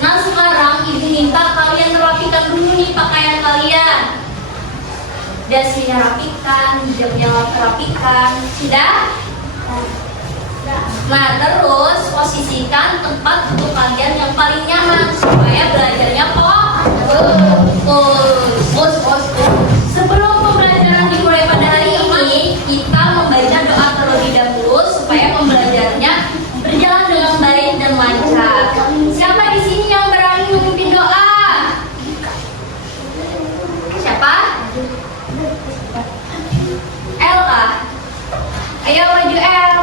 Nah sekarang ibu minta kalian rapikan dulu nih pakaian kalian. Dasinya rapikan, hijabnya rapikan, sudah? Nah terus posisikan tempat duduk kalian yang paling nyaman supaya belajarnya fokus. Sebelum pembelajaran dimulai pada hari ini, kita membaca doa terlebih dahulu supaya pembelajarannya berjalan dengan baik dan lancar. Siapa di sini yang berani memimpin doa? Siapa? El kah? Ayo maju El.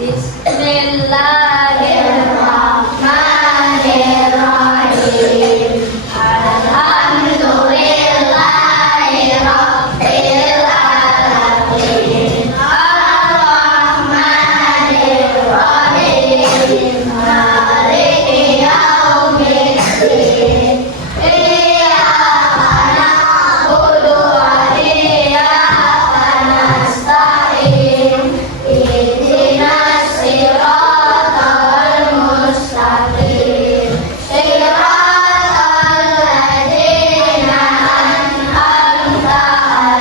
Bismillahirrahmanirrahim. Alhamdulillahirabbil alamin. Arrahmanirrahim. Maliki yaumiddin. Iyyaka na'budu wa iyyaka nasta'in. Ihdinas siratal mustaqim. Siratal ladzina an'amta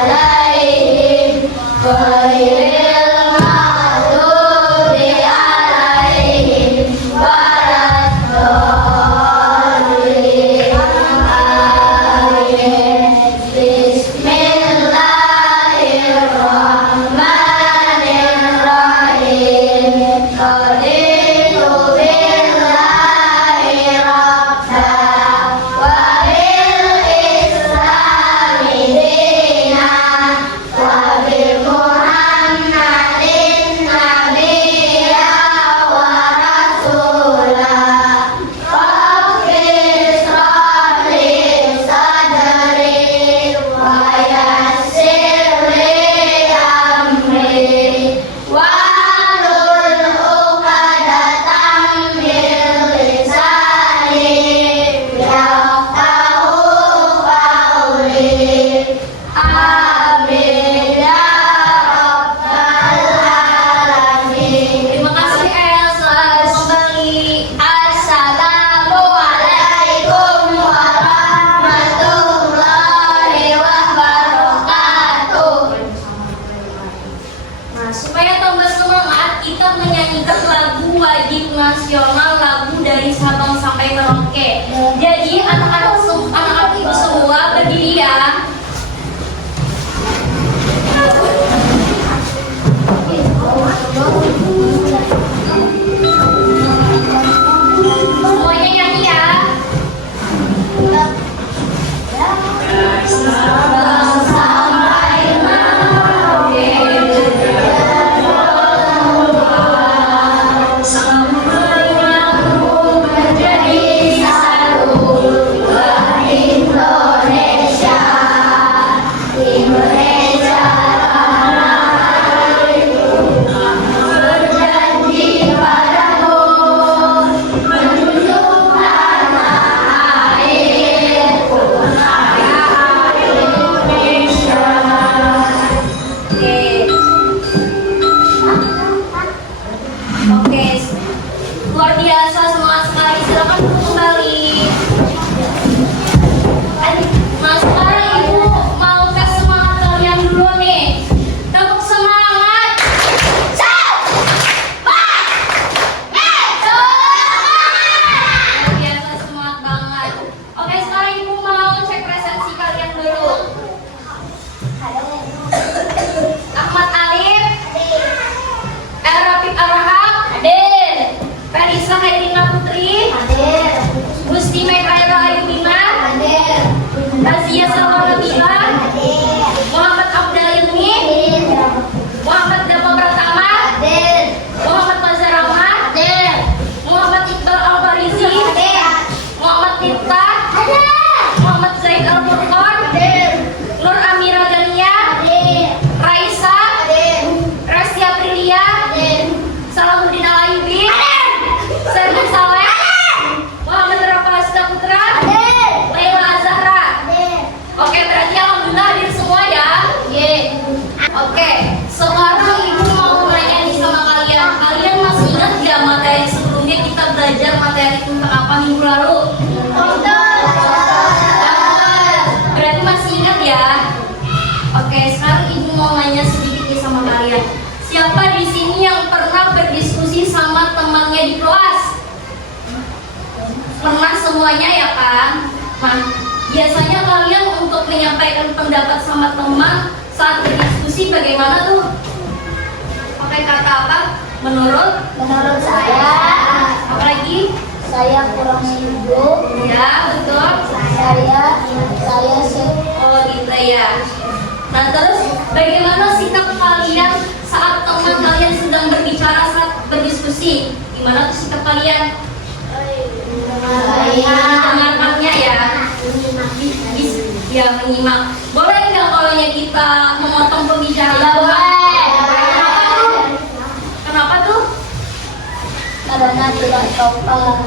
'alaihim ghairil maghdubi 'alaihim waladdallin. Amin. Bismillahirrahmanirrahim. Raditu billahi rabba wa bil islami dinan wa bi Muhammadin nabiyya wa rasulah. Rabbi ishrah li sadri wa yassir li amri wahlul 'uqdatam min lisani yafqahu qawli. Amin ya rabbal alamin. Terima kasih Elsa. Kembali. Assalamualaikum warahmatullahi wabarakatuh. Nah, supaya tambah semangat, kita menyanyikan lagu wajib nasional, lagu dari Sabang sampai Merauke. Jadi anak-anak ibu semua berdiri ya. Semuanya nyanyi ya. Sabang sampai Merauke. Semuanya menjadi satu. Indonesia. Indonesia berjanji padamu menunjuk tanah airku, tanah Indonesia. Oke, luar biasa semangat sekali. Silakan duduk kembali. Nah sekarang ibu mau tes semangat kalian dulu nih. Tepuk semangat. Luar biasa semangat banget. Oke sekarang ibu mau cek presensi kalian dulu. Ahmad Alif, Rafiq Arham, hadir. Felisa Hairina Putri, hadir. Gusti Mekaira Ayu Bima, hadir. Razia Salwa Nabila, hadir. Muhammad Abdal Ilmi, Muhammad Dama Pratama, hadir. Muhammad Mazhar Rahmat, hadir. Muhammad Iqbal Al-Farizi, hadir. Muhammad Tifta, hadir. Muhammad Zaid Al-Furqan, hadir. Nur Amira Dania, hadir. Raisa, hadir. Rasya Aprilia, hadir. Salahuddin Al-Ayubi, hadir. Sergei Saleh, hadir. Muhammad Rafa Putra, hadir. Laila Siapa di sini yang pernah berdiskusi sama temannya di kelas? Pernah semuanya ya kan? Nah, biasanya kalian untuk menyampaikan pendapat sama teman saat berdiskusi bagaimana tuh? Pakai kata apa? Menurut saya, apalagi? saya kurang sibuk. Ya, betul. Saya sih. Oh gitu ya. Nah terus bagaimana sikap kalian saat teman kalian sedang berbicara saat berdiskusi? Gimana tuh sikap kalian? Mendengarkannya ya. Ya menyimak. Boleh nggak kalau kita memotong pembicaraan? Boleh. Kenapa tuh? Karena tidak sopan.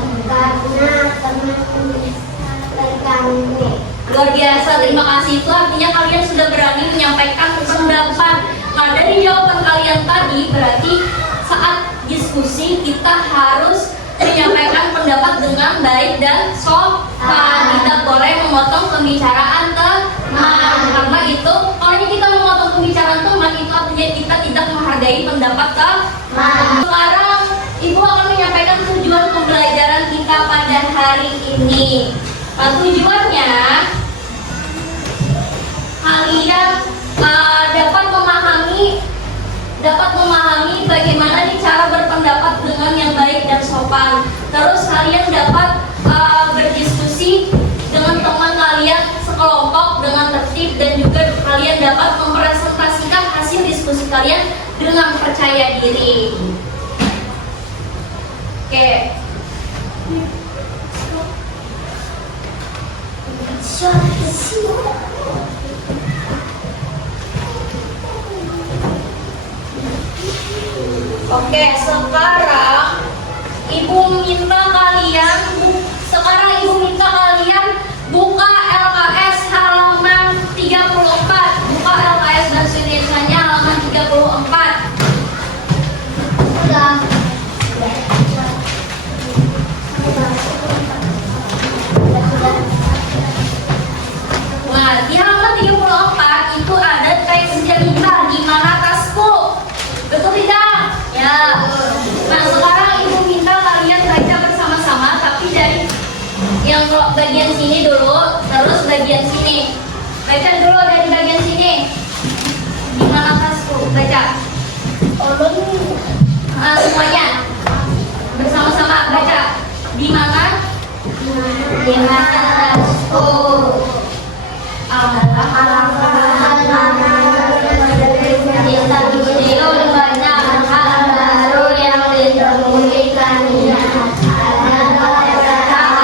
Luar biasa, terima kasih. Itu artinya kalian sudah berani menyampaikan pendapat. Nah dari jawaban kalian tadi berarti saat diskusi kita harus menyampaikan pendapat dengan baik dan sopan. Tidak boleh memotong pembicaraan teman. Karena itu kalau kita memotong pembicaraan teman itu artinya kita tidak menghargai pendapat teman. Sekarang Ibu akan menyampaikan tujuan pembelajaran kita pada hari ini. Nah, tujuannya kalian dapat memahami bagaimana nih cara berpendapat dengan yang baik dan sopan. Terus kalian dapat berdiskusi dengan teman kalian sekelompok dengan tertib dan juga kalian dapat mempresentasikan hasil diskusi kalian dengan percaya diri. Oke. Oke, sekarang Ibu minta kalian buka LKS halaman 34. Buka LKS bahasa Indonesianya halaman 34. Nah, di halaman 34 itu ada teks cerita di mana tasku. Betul tidak? Ya. Nah, sekarang Ibu minta kalian baca bersama-sama tapi dari yang bagian sini dulu, terus bagian sini. Baca dulu dari bagian sini. Di mana tasku? Baca. Semuanya. Bersama-sama baca. Di mana? Di mana tasku? Di video banyak hal baru yang disembunyikannya. Ada kereta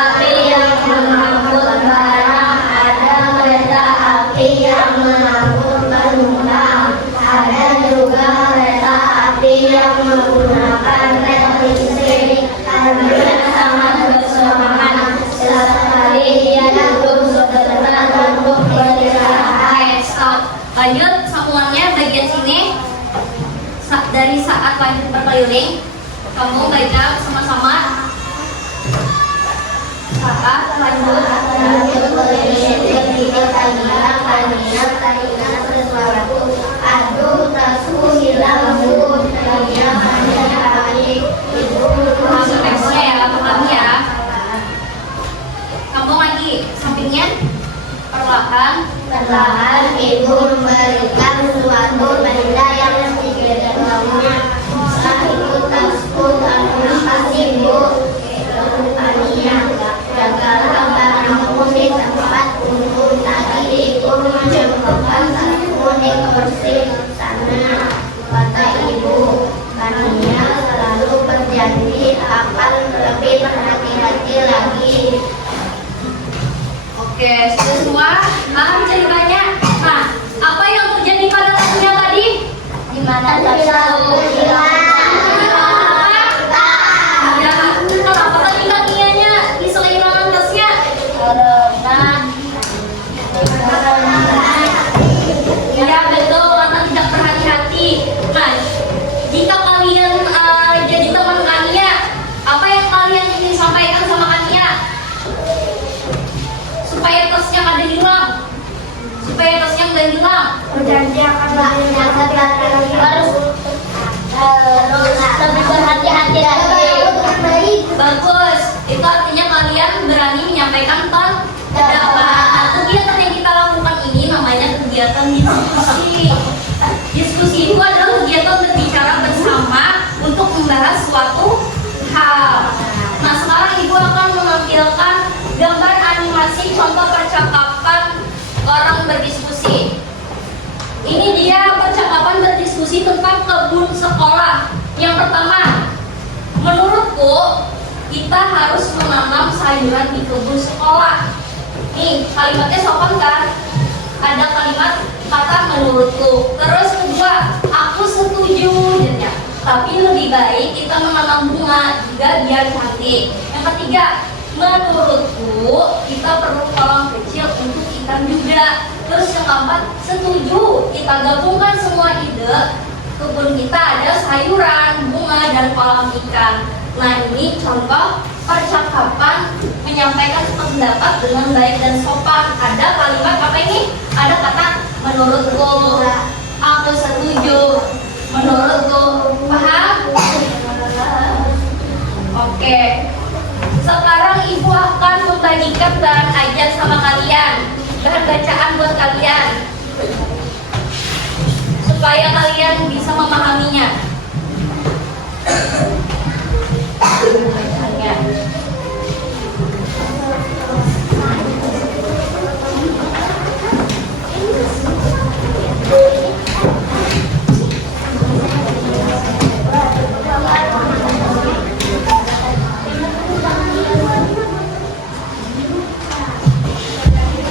api yang mengangkut barang, ada kereta api yang mengangkut penumpang, ada juga kereta api yang menggunakan rel listrik. Karena sangat bersemangat sekali dia duduk sebentar untuk beristirahat. Stop. Lanjut sambungannya bagian sini. Dari saat lanjut berkeliling, kamu baca sama-sama. Saat lanjut berkeliling ketika teringat sesuatu. Aduh, tasku hilang, Bu. Tadinya ada kali. Ibu masuk teksnya ya, paham ya. Kamu lagi sampingnya. Perlahan ibu memberikan suatu benda yang digenggamnya. Saat itu tasku terima kasih, Bu. Lakukannya. Jagalah barangmu di tempat umum. Tadi ibu menyebabkan tasku di kursi sana, kata ibu. Karena selalu berjanji akan lebih berhati-hati lagi. Oke, sudah semua paham ceritanya? Nah, apa yang terjadi pada lagunya tadi? Di mana tasku hilang? Ya, kenapa tadi kakinya bisa kehilangan tasnya? Ya betul, karena tidak berhati-hati. Nah, jika kalian jadi teman Kania, apa yang kalian ingin sampaikan sama Kania? Supaya tasnya kada hilang. Supaya tasnya nggak hilang. Berjanji akan lebih berhati-hati lagi. Lebih berhati-hati lagi. Bagus, itu artinya kalian berani menyampaikan pendapat. Nah, kegiatan yang kita lakukan ini namanya kegiatan diskusi. Diskusi itu adalah kegiatan berbicara bersama untuk membahas suatu hal. Nah, sekarang Ibu akan menampilkan gambar animasi contoh percakapan orang berdiskusi. Ini dia percakapan berdiskusi tentang kebun sekolah. Yang pertama, menurutku kita harus menanam sayuran di kebun sekolah. Nih, kalimatnya sopan kan? Ada kalimat kata menurutku. Terus kedua, aku setuju. Tapi lebih baik kita menanam bunga juga biar cantik. Yang ketiga, menurutku kita perlu kolam kecil untuk ikan juga. Terus yang keempat, setuju kita gabungkan semua ide. Kebun kita ada sayuran, bunga, dan kolam ikan. Nah, ini contoh percakapan menyampaikan pendapat dengan baik dan sopan. Ada kalimat apa ini? Ada kata menurutku, aku setuju, menurutku, paham? Oke. Sekarang Ibu akan membagikan bahan ajar sama kalian, bahan bacaan buat kalian, supaya kalian bisa memahaminya. Bacaannya.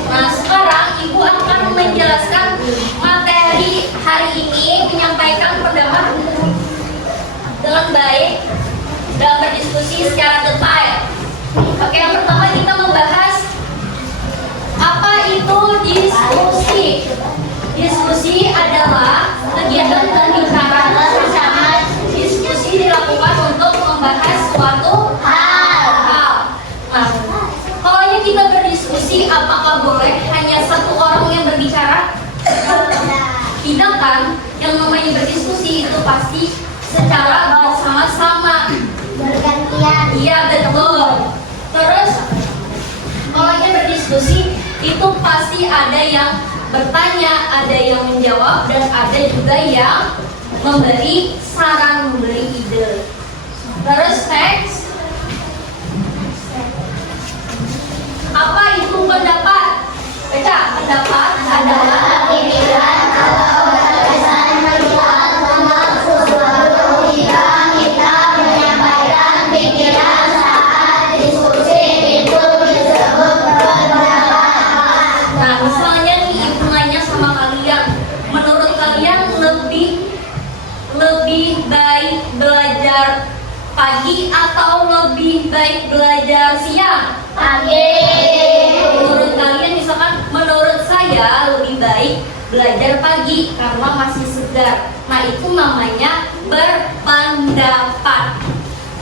Nah, sekarang Ibu akan menjelaskan materi hari ini, menyampaikan pendapat dengan baik dan berdiskusi secara detail. Oke, yang pertama kita membahas apa itu diskusi. Diskusi adalah kegiatan berbicara bersama. Diskusi dilakukan untuk membahas suatu hal. Nah, kalau kita berdiskusi, apakah boleh hanya satu orang yang berbicara? Tidak kan? Yang namanya berdiskusi itu pasti secara bersama-sama, Bergantian. iya betul. Terus kalau berdiskusi itu pasti ada yang bertanya, ada yang menjawab, dan ada juga yang memberi saran, memberi ide. Terus next, apa itu pendapat? Baca, pendapat adalah Pikiran atau gagasan melihat tentang sesuatu hingga kita menyampaikan pikiran saat diskusi itu disebut pendapat. Nah, misalnya nih Ibu nanya sama kalian, menurut kalian lebih baik belajar pagi atau lebih baik belajar siang? Pagi. Menurut kalian misalkan, menurut saya lebih baik belajar pagi karena masih segar. Nah, itu namanya berpendapat.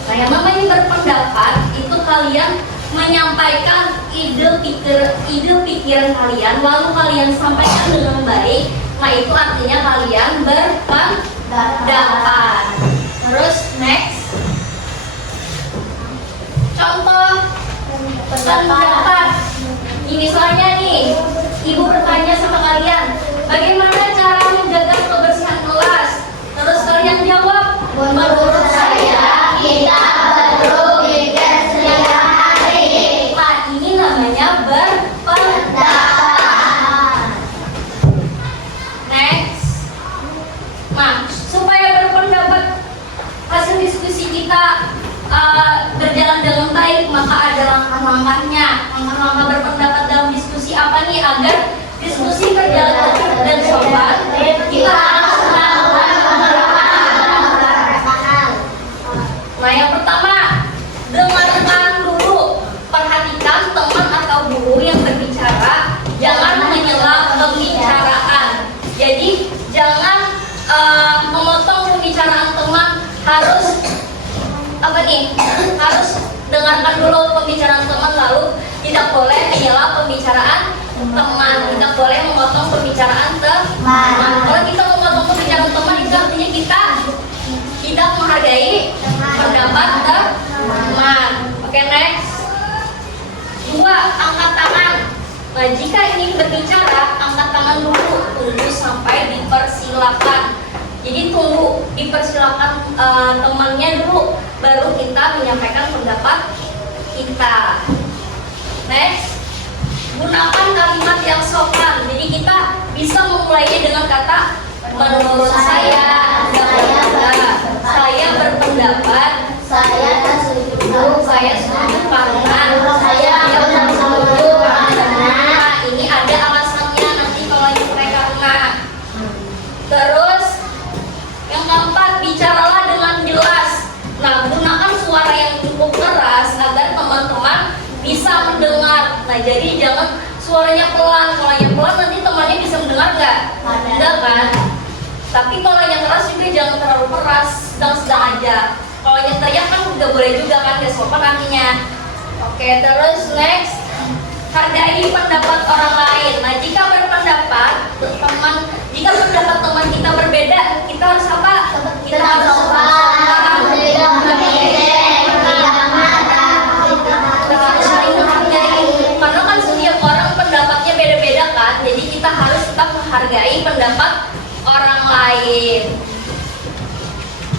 Nah, yang namanya berpendapat itu kalian menyampaikan ide pikiran kalian, lalu kalian sampaikan dengan baik. Nah, itu artinya kalian berpendapat. Terus next, contoh pendapat. Ini misalnya nih, Ibu bertanya sama kalian, bagaimana cara menjaga kebersihan kelas? Terus kalian jawab, Menurut saya kita perlu pikir setiap hari. nah, ini namanya berpendapat. Next. Nah, supaya berpendapat hasil diskusi kita berjalan dengan baik, maka ada langkah-langkahnya. Langkah-langkah berpendapat dalam diskusi apa nih? Agar diskusi berjalan tertib dan sopan, kita harus melakukan beberapa hal. Nah, yang pertama, dengarkan dulu. Perhatikan teman atau guru yang berbicara, jangan menyela pembicaraan. Jadi jangan memotong pembicaraan teman, harus harus dengarkan dulu pembicaraan teman, lalu tidak boleh menyela pembicaraan teman, tidak boleh memotong pembicaraan teman. Kalau kita memotong pembicaraan teman, itu artinya menghargai pendapat teman. Oke, next. 2. Angkat tangan. Nah, jika ingin berbicara, angkat tangan dulu. Tunggu sampai dipersilakan. Jadi tunggu dipersilakan temannya dulu, baru kita menyampaikan pendapat kita. Next. Gunakan kalimat yang sopan. Jadi kita bisa memulainya dengan kata menurut saya berpendapat, Saya tak setuju. saya setuju karena Saya tidak setuju karena. ini ada alasannya nanti kalau nyampe karena. Terus yang keempat, bicaralah dengan jelas. Nah, gunakan suara yang cukup keras agar teman-teman bisa mendengar. Nah, jadi jangan suaranya pelan. Kalau yang pelan nanti temannya bisa mendengar nggak? Enggak kan? Tapi kalau yang keras juga jangan terlalu keras, sedang-sedang aja. Kalau yang teriak kan nggak boleh juga kan, nggak sopan nantinya. Oke, terus next, hargai pendapat orang lain. Nah, jika pendapat teman kita berbeda, kita harus apa? Kita harus sopan, Tidak mengejek, tidak marah. kita harus saling menghargai. Karena kan setiap orang pendapatnya beda-beda kan, jadi kita harus tetap menghargai pendapat orang lain.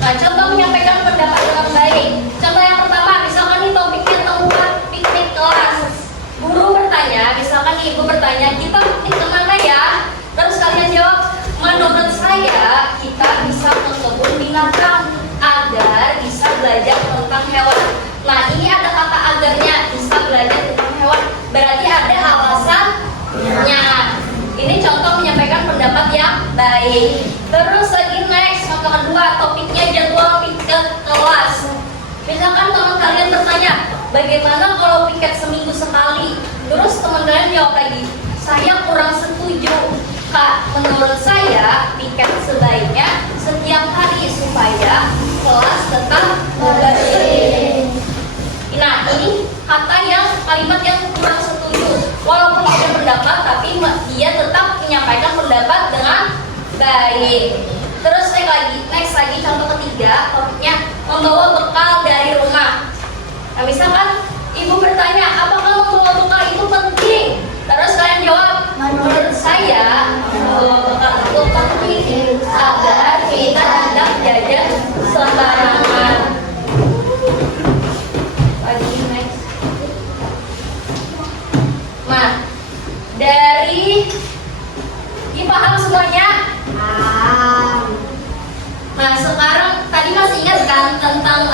Nah, coba menyampaikan pendapat dengan baik. Contoh yang pertama, misalkan nih topiknya tempat piknik kelas. Guru bertanya, misalkan ibu bertanya, kita piknik kemana ya? Terus kalian jawab, menurut saya kita bisa ke kebun binatang agar bisa belajar tentang hewan. Nah, ini ada kata agarnya, bisa belajar tentang hewan. Berarti ada alasannya. Ini contoh menyampaikan pendapat yang baik. Terus lagi next, contoh kedua, topiknya jadwal piket kelas. Misalkan teman kalian bertanya, bagaimana kalau piket seminggu sekali? Terus teman kalian jawab lagi, saya kurang setuju. Kak, menurut saya piket sebaiknya setiap hari supaya kelas tetap bersih. Nah, ini kalimat yang kurang setuju. Walaupun ada pendapat, tapi dia tetap menyampaikan pendapat dengan baik. Terus next lagi contoh ketiga, topiknya membawa bekal dari rumah. Nah, misalkan ibu bertanya, apakah membawa bekal itu penting? Terus kalian jawab, menurut saya membawa bekal itu penting agar kita tidak jajan sembarangan. Lagi next. Nah, dari dipaham semuanya? Nah, sekarang tadi masih ingat kan tentang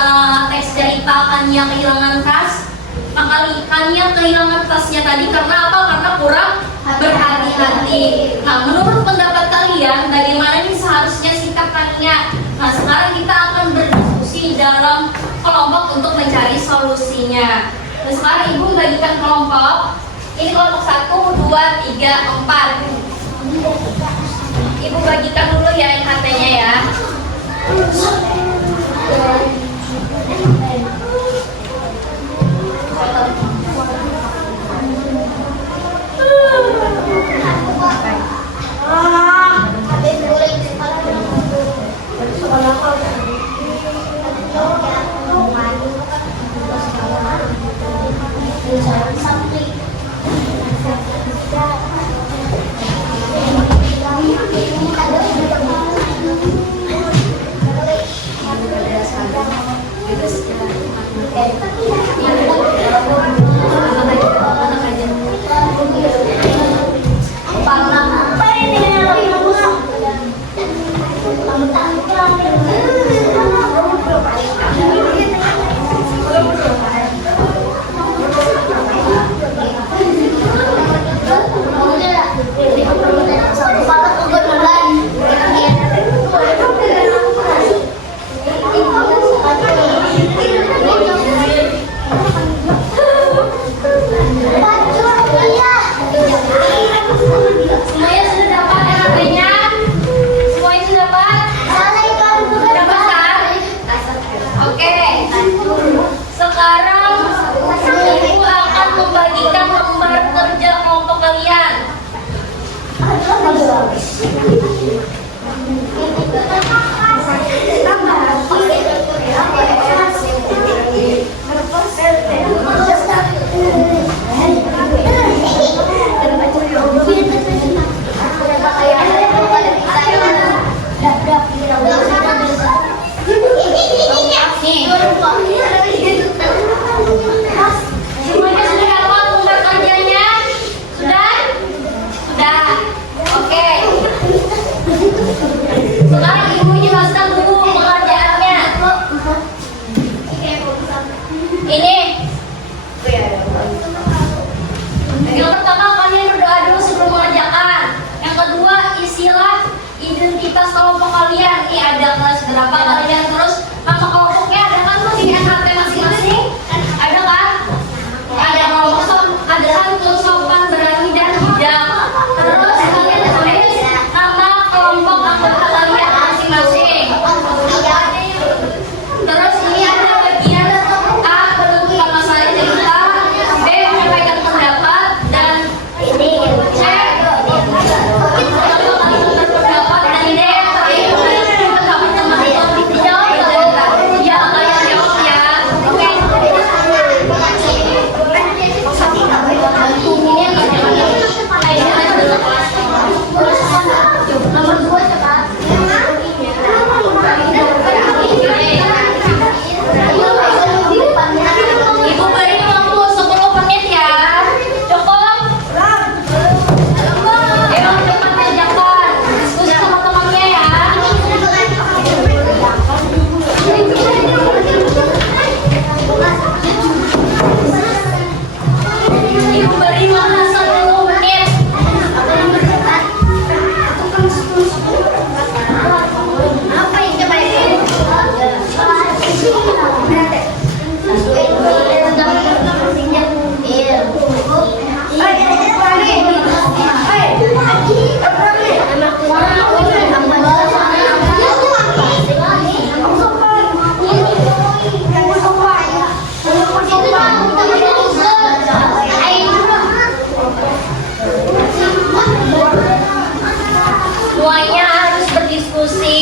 teks dari Pak Kania kehilangan tas? Pak Kania kehilangan tasnya tadi karena apa? Karena kurang berhati-hati. Nah, menurut pendapat kalian, bagaimana nih seharusnya sikap Kania? Nah, sekarang kita akan berdiskusi dalam kelompok untuk mencari solusinya. Nah, sekarang ibu bagikan kelompok. Ini kelompok 1, 2, 3, 4. Ibu bagikan dulu ya NHT-nya ya. Semuanya sudah dapat NHT-nya? Semuanya sudah dapat? Dapat kan? Oke. Sekarang ibu akan membagikan lembar kerja kelompok kalian. kalian. Terus nama kelompoknya ada kan tuh di NHT masing-masing? Ada kan? Ada kelompok, ada santun, sopan, berani, dan bijak. Terus kalian tulis nama kelompok anggota kalian masing-masing. Terus ini ada bagian A, menentukan masalah cerita, B, menyampaikan pendapat, dan C, pendapat, dan D, yang terakhir pendapat teman-teman. Dijawab ya, kalian jawab ya. Oke. Ini yang nomor 2 cepat. Ibu beri waktu 10 menit ya. Cukup? Emang cepat ajakan. Diskusi sama temannya ya. Ibu beri waktu 10 menit. Apa yang coba ini? Semuanya harus berdiskusi.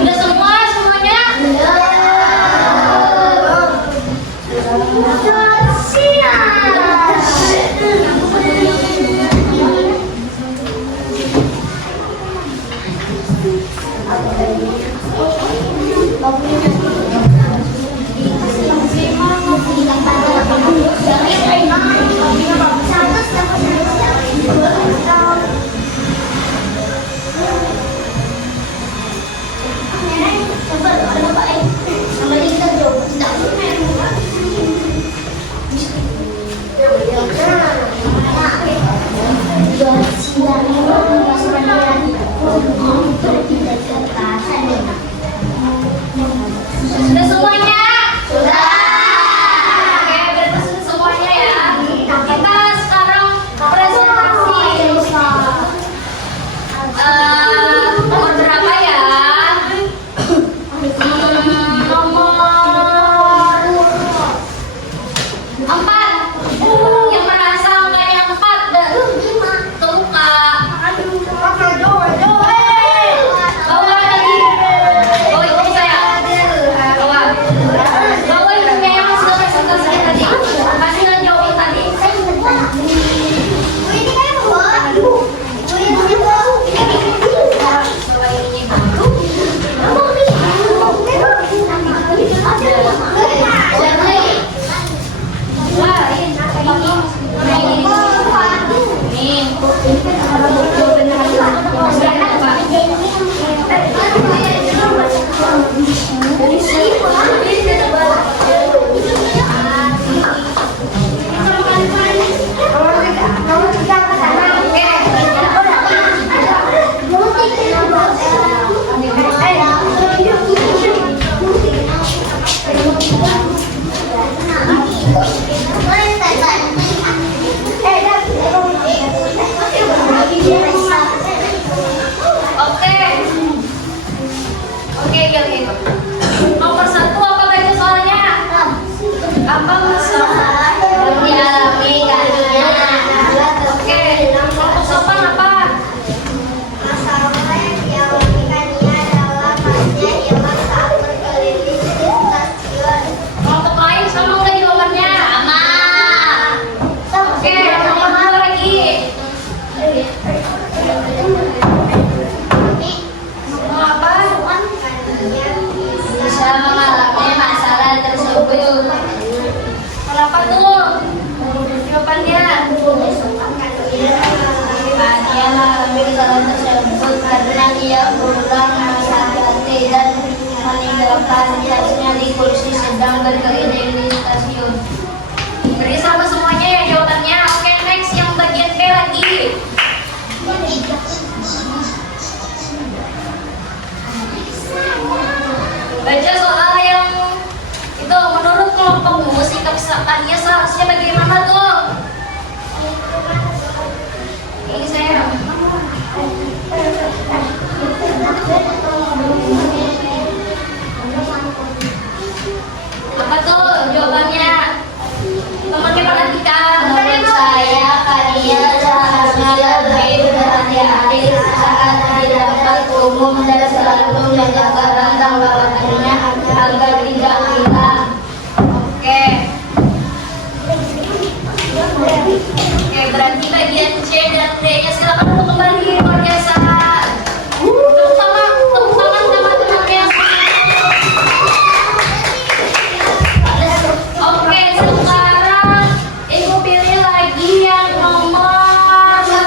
Udah semuanya? Sudah semuanya? Sudah. Oke, berarti sudah semuanya ya. Kita sekarang presentasi. Nomor berapa ya? Nomor 4. Yang merasa angkanya 4 dan terbuka. Bawa lagi. Bawa itu saya. Bawa. Bawa itu yang sudah presentasi tadi. Masih nggak jawab tadi. Bawa ini dulu. Wah, ini. Oke. Nomor 1 apa baca soalnya? Apa masalah yang dialami kalinya? Oke. Kelompok 8 apa? Masalah yang dialamikannya adalah masnya hilang saat berkeliling di stasiun. Kelompok lain sama nggak jawabannya? Sama. Oke. Nomor 2 lagi. Mau apa? Bisa mengalami masalah tersebut. Kenapa tuh? Jawabannya? Dia mengalami kesalahan tersebut karena dia berulang menasihati dan meninggalkan tasnya di kursi sedang berkeliling di stasiun. Beri sama semuanya ya jawabannya. Oke, next yang bagian B lagi. Baca soal yang itu menurut kelompokmu sikap Tania seharusnya bagaimana tuh? Ini saya. Apa tuh jawabannya? Temannya perhatikan. Menurut saya, Kania seharusnya lebih berhati-hati saat di tempat umum dan selalu menjaga rentang bawaannya agar tidak hilang. Oke. Oke, berarti bagian C dan D-nya silakan untuk kembali luar biasa. Tepuk tangan teman-temannya. Oke, sekarang ibu pilih lagi yang nomor 1.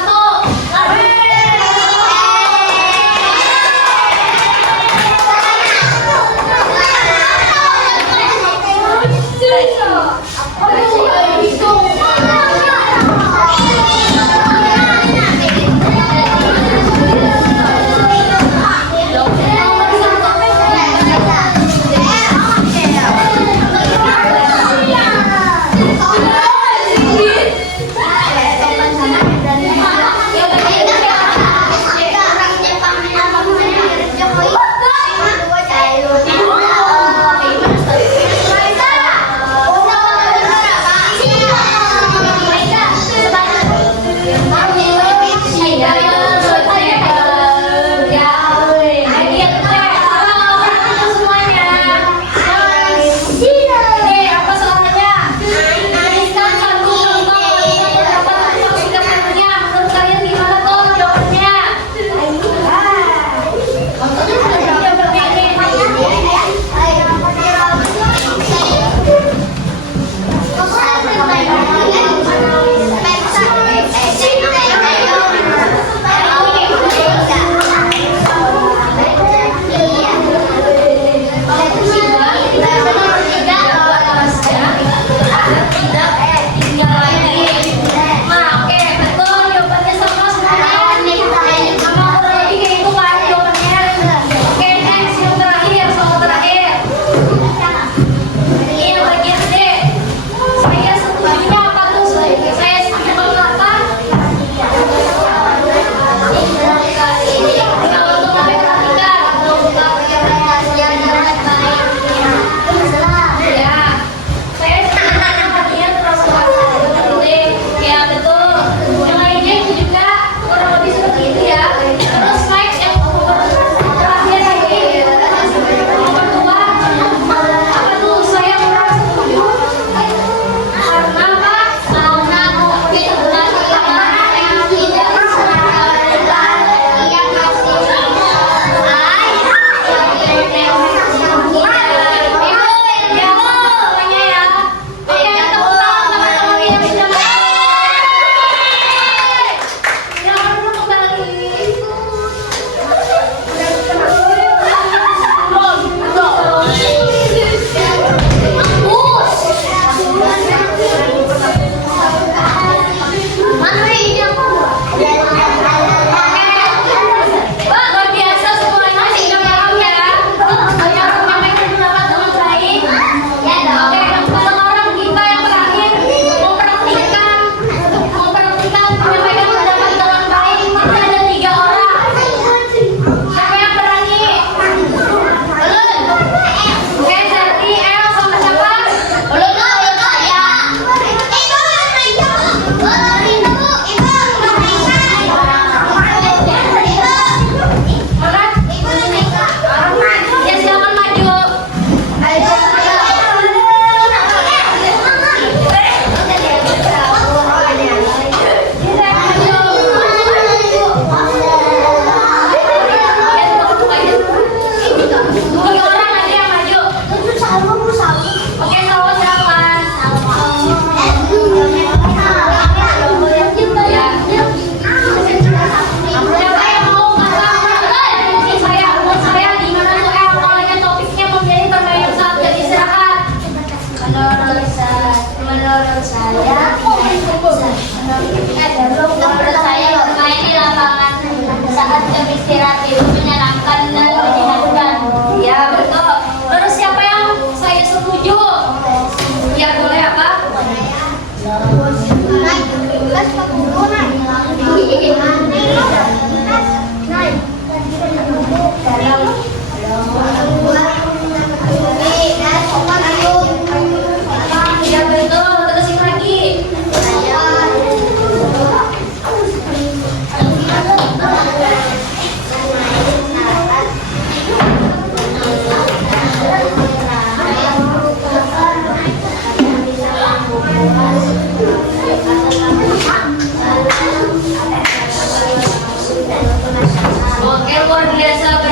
luar biasa